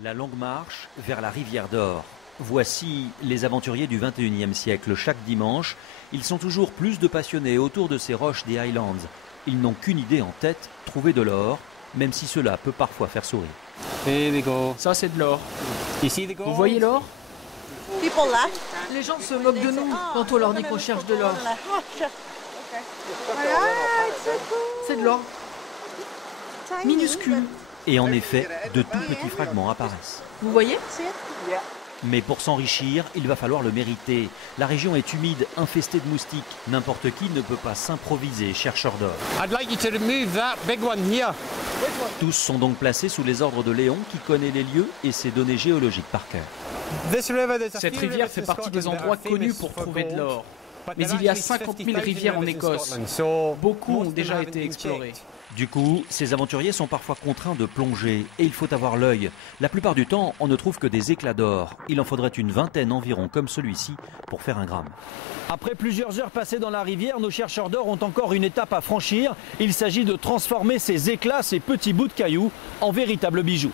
La longue marche vers la rivière d'or. Voici les aventuriers du 21e siècle. Chaque dimanche, ils sont toujours plus de passionnés autour de ces roches des Highlands. Ils n'ont qu'une idée en tête, trouver de l'or, même si cela peut parfois faire sourire. Ça, c'est de l'or. Vous voyez l'or? Les gens se moquent de nous quand on leur dit qu'on cherche de l'or. C'est de l'or. Minuscule. Et en effet, de tout petits fragments apparaissent. Vous voyez? Mais pour s'enrichir, il va falloir le mériter. La région est humide, infestée de moustiques. N'importe qui ne peut pas s'improviser chercheur d'or. Tous sont donc placés sous les ordres de Léon, qui connaît les lieux et ses données géologiques par cœur. Cette rivière fait partie des endroits connus pour trouver de l'or. Mais il y a 50 000 rivières en Écosse. Beaucoup ont déjà été explorées. Du coup, ces aventuriers sont parfois contraints de plonger et il faut avoir l'œil. La plupart du temps, on ne trouve que des éclats d'or. Il en faudrait une vingtaine environ comme celui-ci pour faire un gramme. Après plusieurs heures passées dans la rivière, nos chercheurs d'or ont encore une étape à franchir. Il s'agit de transformer ces éclats, ces petits bouts de cailloux, en véritables bijoux.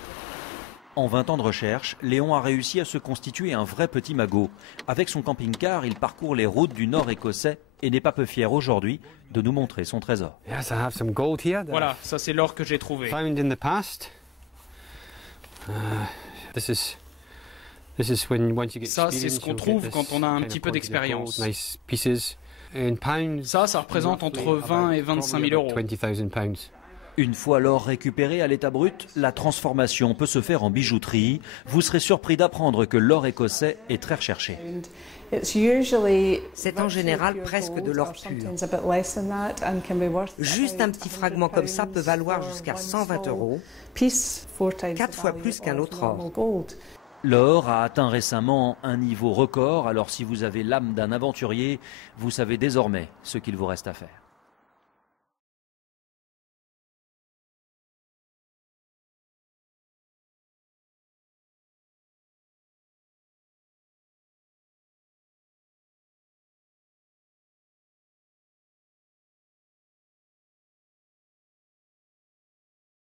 En 20 ans de recherche, Léon a réussi à se constituer un vrai petit magot. Avec son camping-car, il parcourt les routes du nord écossais et n'est pas peu fier aujourd'hui de nous montrer son trésor. Voilà, ça c'est l'or que j'ai trouvé. Ça, c'est ce qu'on trouve quand on a un petit peu d'expérience. Ça représente entre 20 et 25 000 euros. Une fois l'or récupéré à l'état brut, la transformation peut se faire en bijouterie. Vous serez surpris d'apprendre que l'or écossais est très recherché. C'est en général presque de l'or pur. Juste un petit fragment comme ça peut valoir jusqu'à 120 euros, 4 fois plus qu'un autre or. L'or a atteint récemment un niveau record, alors si vous avez l'âme d'un aventurier, vous savez désormais ce qu'il vous reste à faire.